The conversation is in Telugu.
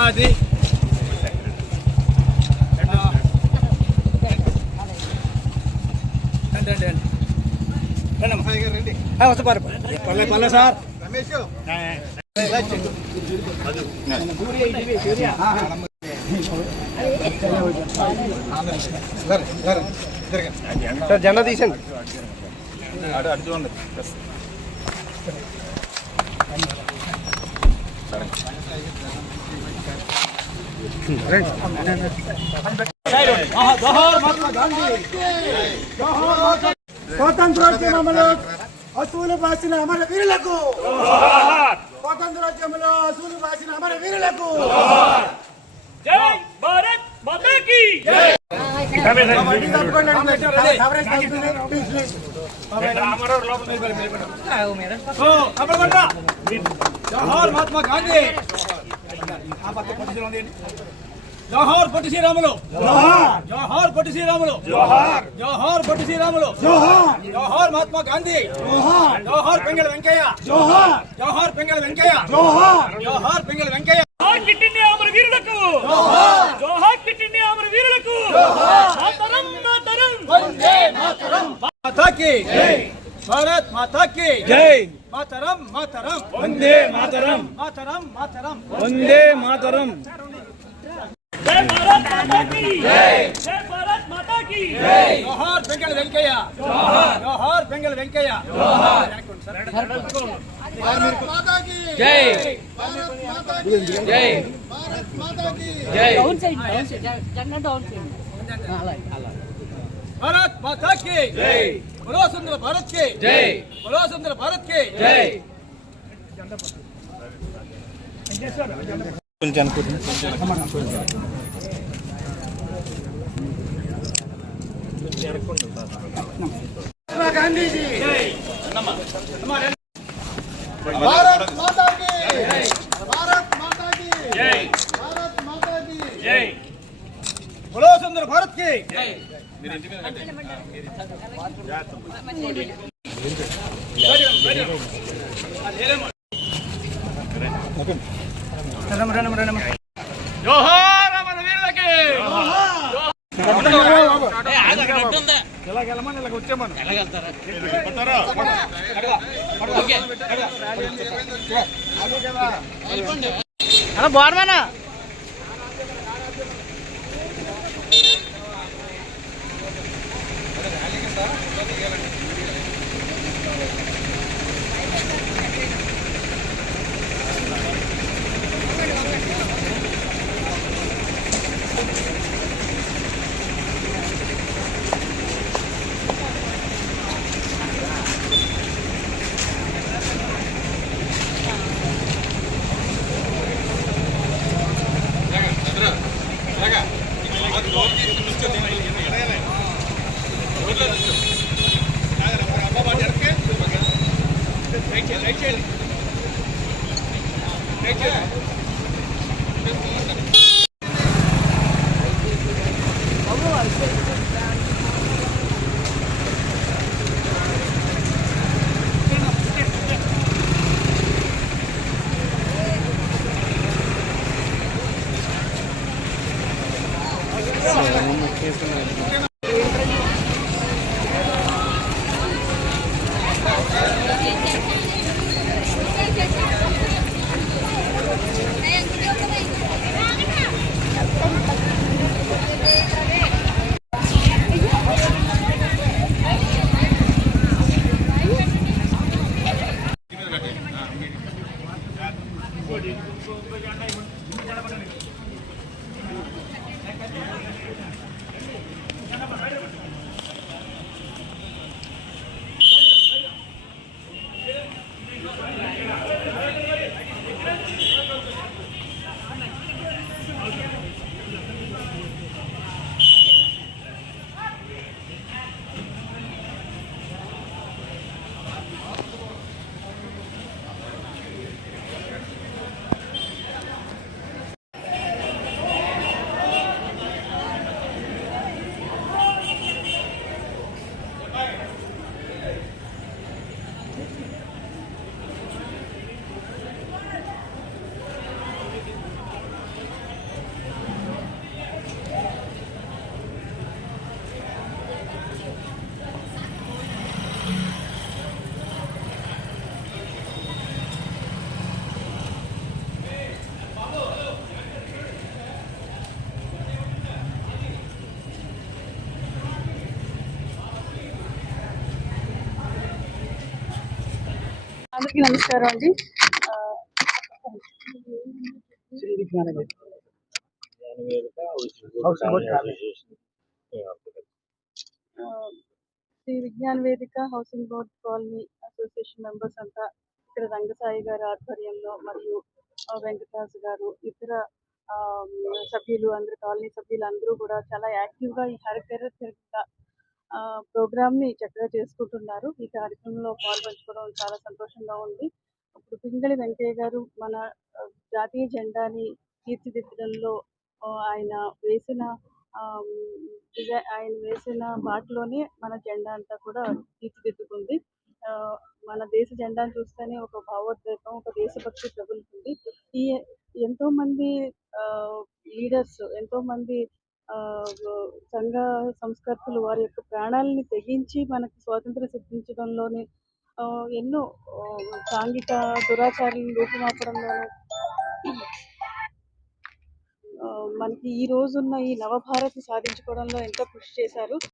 అది పల్లె సార్ రమేష్ సార్ జెండా తీసండి అడుగుంది స్వాతంత్రోద్యమంలో అసూలు బాసిన అమర వీరులకు, స్వాతంత్రోద్యమంలో అసూలు బాసిన అమర వీరులకు జై భారత్ మాతా కీ జై. జోహార్ మహాత్మా గాంధీ, జోహార్ పొట్టి శ్రీరాములు, జోహార్ పొట్టి శ్రీరాములు, జోహార్ పొట్టి శ్రీరాములు, జోహార్ మహాత్మా గాంధీ, జోహార్ పెంగళ వెంకయ్య, జోహార్ పెంగళ వెంకయ్య, జోహార్ పెంగళ వెంకయ్య. జోహార్ కిట్ ఇండియా అమర వీరులకు, జోహార్ కిట్ ఇండియా అమర వీరులకు, మాతరం మాతరం వందే మాతరం. మాతా కీ జై, భారత్ మాతా కీ జై, మాతరం మాతరం వందే మాతరం, మాతరం మాతరం వందే మాతరం. జై భారత్ మాతా కీ జై, జై భారత్ మాతా కీ జై. జోహార్ పెంగళ వెంకయ్య, జోహార్ పెంగళ వెంకయ్య, జోహార్ భారత్ మాతా కీ జై, భారత్ మాతా కీ జై, భారత్ మాతా కీ జై. డౌన్ సైడ్ జెండా డౌన్ సైడ్. భారత్ మాతా కీ జై, బలో సుందర భారత్ కీ జై, బలో సుందర భారత్ కీ జై. గాంధీజీ భారత్ మాతా కీ జై, భారత్ మాతా కీ జై, భారత్ మాతా కీ జై. బలో సుందర భారత్ కీ జై. జోహార్ అమర వీరులకి, ఎలాగెళ్ళమని ఇలాగ వచ్చామని బాగుమన్నా. అందరికీ నమస్కారం అండి. శ్రీ విజ్ఞాన వేదిక శ్రీ విజ్ఞాన వేదిక housing board colony association members అంతా ఇక్కడ రంగసాయి గారి ఆధ్వర్యంలో మరియు వెంకటరాజు గారు ఇతర సభ్యులు అందరు కాలనీ సభ్యులు అందరూ కూడా చాలా యాక్టివ్గా ఈ హరితర చరిత్ర ప్రోగ్రామ్ని చక్కగా చేసుకుంటున్నారు. ఈ కార్యక్రమంలో పాల్పంచుకోవడం చాలా సంతోషంగా ఉంది. ఇప్పుడు పింగళి వెంకయ్య గారు మన జాతీయ జెండాని తీర్చిదిద్దడంలో ఆయన వేసిన బాటలోనే మన జెండా అంతా కూడా తీర్చిదిద్దుకుంది. మన దేశ జెండాను చూస్తేనే ఒక భావోద్వేగం, ఒక దేశభక్తి ప్రబలుతుంది. ఎంతో మంది లీడర్స్, ఎంతో మంది సంఘ సంస్కర్తలు వారి యొక్క ప్రాణాలని తెగించి మనకు స్వాతంత్రం సిద్ధించడంలోనే ఎన్నో సాంఘిక దురాచారాలను రూపుమాపడంలోనే మనకి ఈ రోజున్న ఈ నవభారత్ సాధించుకోవడంలో ఎంతో కృషి చేశారు.